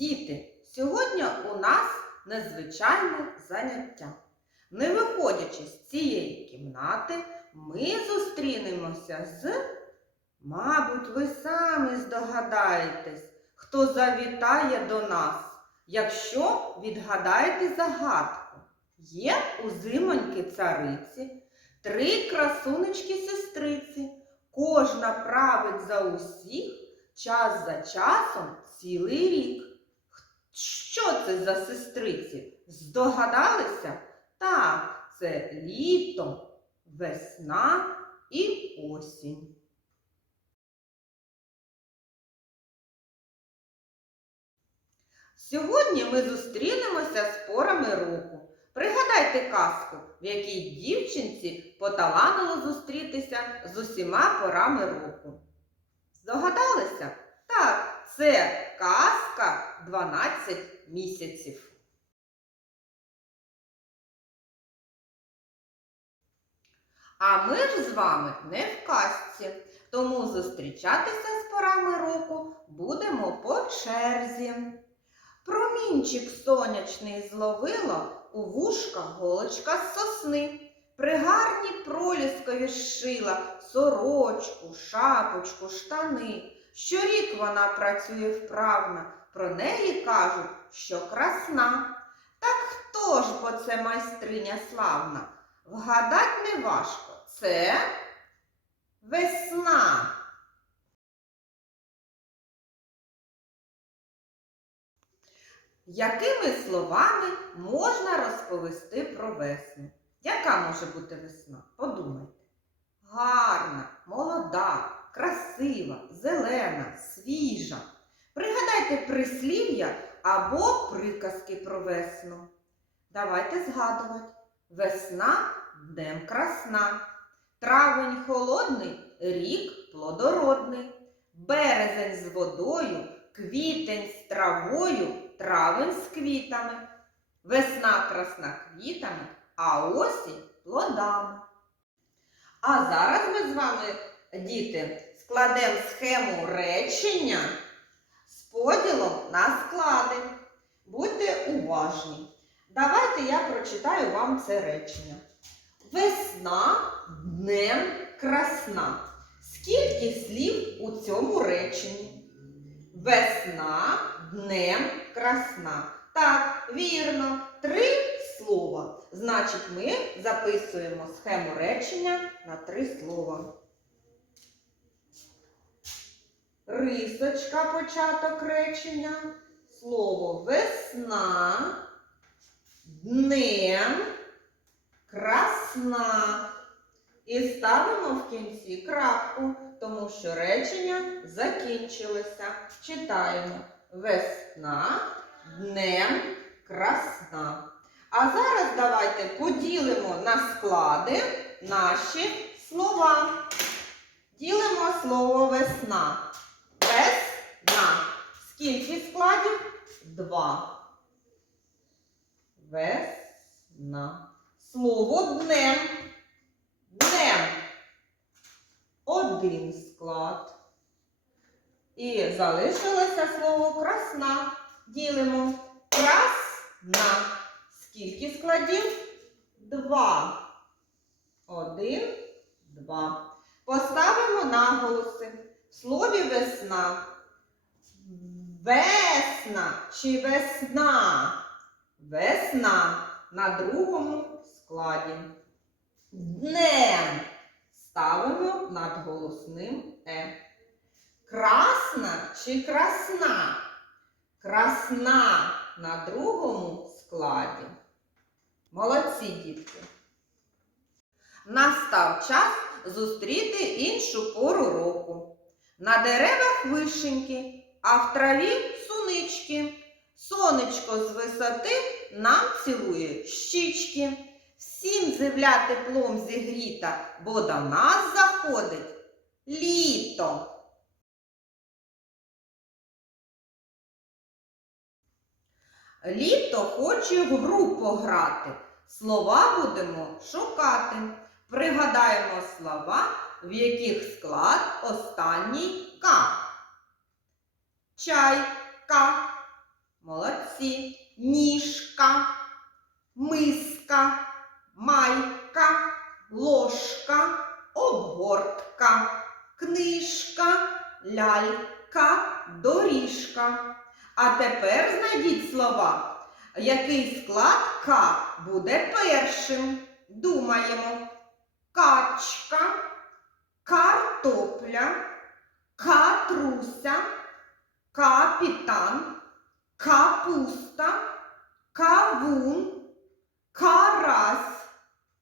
Діти, сьогодні у нас незвичайне заняття. Не виходячи з цієї кімнати, ми зустрінемося з, мабуть, ви самі здогадаєтесь, хто завітає до нас, якщо відгадаєте загадку. Є у зимоньки цариці три красунечки-сестриці. Кожна править за усіх час за часом цілий рік. Що це за сестриці? Здогадалися? Так, це літо, весна і осінь. Сьогодні ми зустрінемося з порами року. Пригадайте казку, в якій дівчинці поталанило зустрітися з усіма порами року. Здогадалися? Так, це казка 12 місяців. А ми ж з вами не в казці, тому зустрічатися з порами року будемо по черзі. Промінчик сонячний зловила у вушка голочка з сосни. Пригарні проліскові шила сорочку, шапочку, штани. Щорік вона працює вправно, про неї кажуть, що красна. Так хто ж бо це майстриня славна? Вгадать не важко. Це весна. Якими словами можна розповісти про весну? Яка може бути весна? Подумайте. Гарна, молода, красива, зелена, свіжа. Пригадайте прислів'я або приказки про весну. Давайте згадувати. Весна днем красна. Травень холодний, рік плодородний. Березень з водою, квітень з травою, травень з квітами. Весна красна квітами, а осінь плодами. А зараз ми з вами, діти, складемо схему речення з поділом на склади. Будьте уважні. Давайте я прочитаю вам це речення. Весна днем красна. Скільки слів у цьому реченні? Весна днем красна. Так, вірно, три слова. Значить, ми записуємо схему речення на три слова. Рисочка початок речення. Слово весна. Днем красна. І ставимо в кінці крапку, тому що речення закінчилося. Читаємо весна днем красна. А зараз давайте поділимо на склади наші слова. Ділимо слово весна. Скільки складів? Два. Весна. Слово днем. Днем. Один склад. І залишилося слово красна. Ділимо. Красна. Скільки складів? Два. Один, два. Поставимо наголоси. В слові весна. Весна чи весна? Весна на другому складі. Днем ставимо над голосним Е. Красна чи красна? Красна на другому складі. Молодці дітки. Настав час зустріти іншу пору року. На деревах вишеньки, а в траві сунички. Сонечко з висоти нам цілує щічки. Всім земля теплом зігріта, бо до нас заходить літо. Літо хоче в гру пограти. Слова будемо шукати. Пригадаємо слова, в яких склад останній К. Чайка, Молодці. Ніжка, миска, майка, ложка, обгортка, книжка, лялька, доріжка. А тепер знайдіть слова, який склад К буде першим. Думаємо. Качка, картопля, катруся, капітан, капуста, кавун, карась,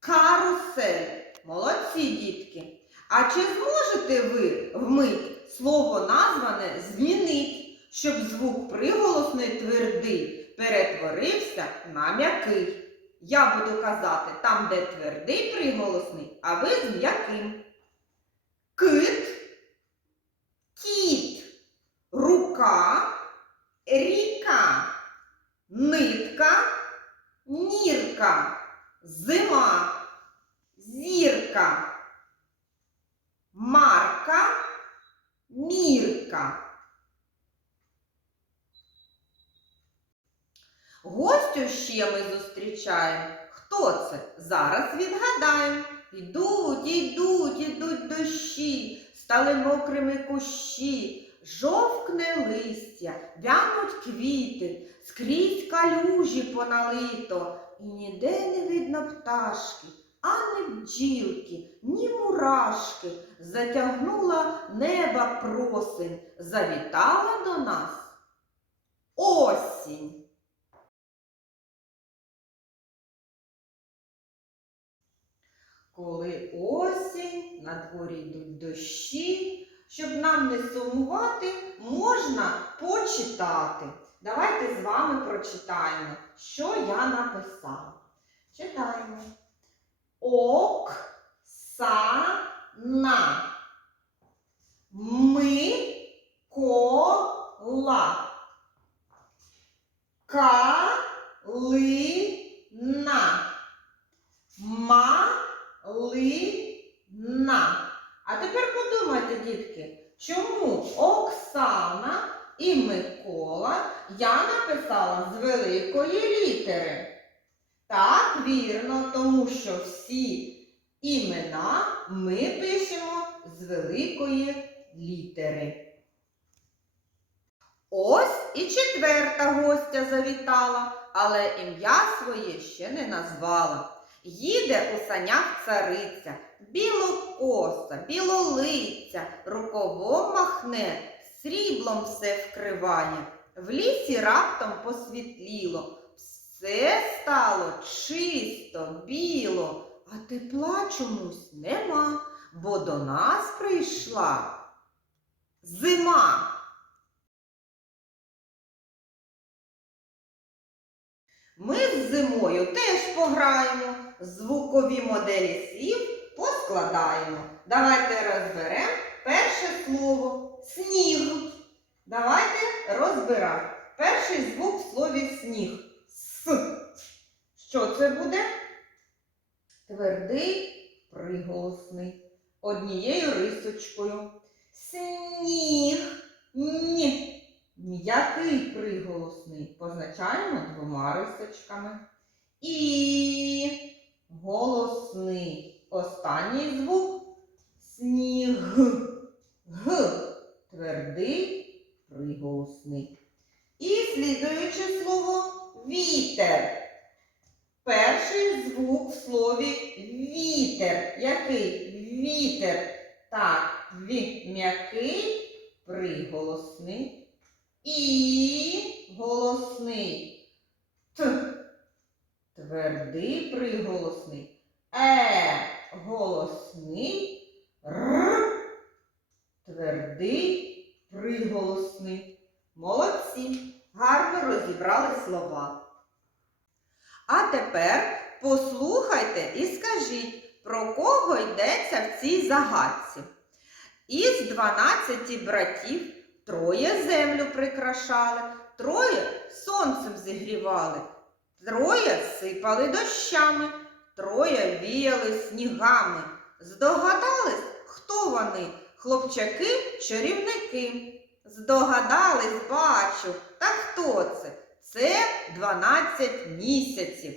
карусель. Молодці, дітки. А чи зможете ви вмить слово назване змінити, щоб звук приголосний твердий перетворився на м'який? Я буду казати там, де твердий приголосний, а ви з м'яким. Ріка, нитка, нірка, зима, зірка, марка, мірка. Гостю ще ми зустрічаємо. Хто це? Зараз відгадаємо. Йдуть, йдуть, ідуть дощі, стали мокрими кущі, жовкне листя, вянуть квіти, скрізь калюжі поналито, і ніде не видно пташки, ані бджілки, ні мурашки. Затягнула неба просень, завітала до нас осінь. Коли осінь, на дворі йдуть дощі, нам не сумувати, можна почитати. Давайте з вами прочитаємо, що я написала. Читаємо. Оксана. Микола. Калина. Малина. А тепер подумайте, дітки, чому Оксана і Микола я написала з великої літери? Так, вірно, тому що всі імена ми пишемо з великої літери. Ось і четверта гостя завітала, але ім'я своє ще не назвала. Їде у санях цариця, білокоса, білолиця, рукавом махне, сріблом все вкриває. В лісі раптом посвітліло, все стало чисто, біло, а тепла чомусь нема, бо до нас прийшла зима. Ми з зимою теж пограємо, звукові моделі слів поскладаємо. Давайте розберемо перше слово сніг. Давайте розбирати. Перший звук в слові сніг. С. Що це буде? Твердий приголосний. Однією рисочкою. Сніг. Ні. М'який приголосний позначаємо двома рисочками. І. Останній звук сніг. Г. Твердий приголосний. І слідуюче слово вітер. Перший звук в слові вітер. Який? Вітер. Так, ві м'який приголосний. І голосний. Т. Твердий приголосний. Е голосний. Р. Твердий приголосний. Молодці. Гарно розібрали слова. А тепер послухайте і скажіть, про кого йдеться в цій загадці. Із 12 братів Троє землю прикрашали, троє сонцем зігрівали, троє сипали дощами, троє віяли снігами. Здогадались, хто вони? Хлопчаки, чарівники. Здогадались, бачу. Та хто це? Це 12 місяців.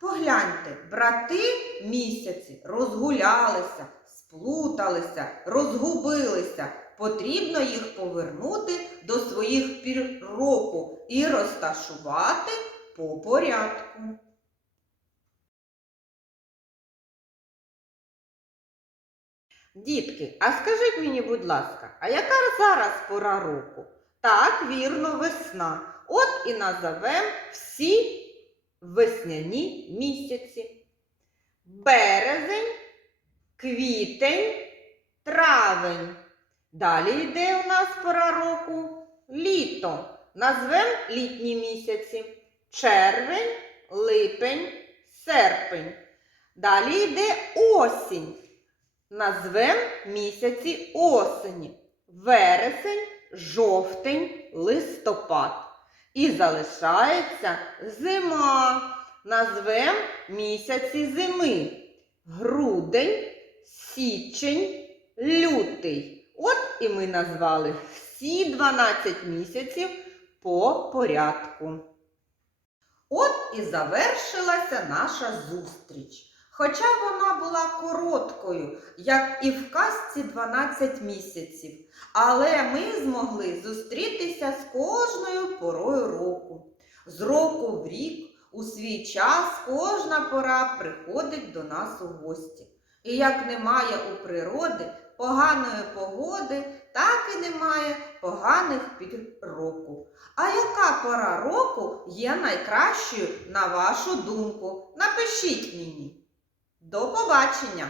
Погляньте, брати місяці розгулялися, сплуталися, розгубилися. Потрібно їх повернути до своїх пір року і розташувати по порядку. Дітки, а скажіть мені, будь ласка, а яка зараз пора року? Так, вірно, весна. От і назовемо всі весняні місяці. Березень, квітень, травень. Далі йде у нас пора року літо. Назвемо літні місяці. Червень, липень, серпень. Далі йде осінь. Назвемо місяці осені. Вересень, жовтень, листопад. І залишається зима. Назвемо місяці зими. Грудень, січень, лютий. От і ми назвали всі 12 місяців по порядку. От і завершилася наша зустріч. Хоча вона була короткою, як і в казці 12 місяців, але ми змогли зустрітися з кожною порою року. З року в рік, у свій час, кожна пора приходить до нас у гості. І як немає у природи поганої погоди, так і немає поганих пір року. А яка пора року є найкращою, на вашу думку? Напишіть мені. До побачення!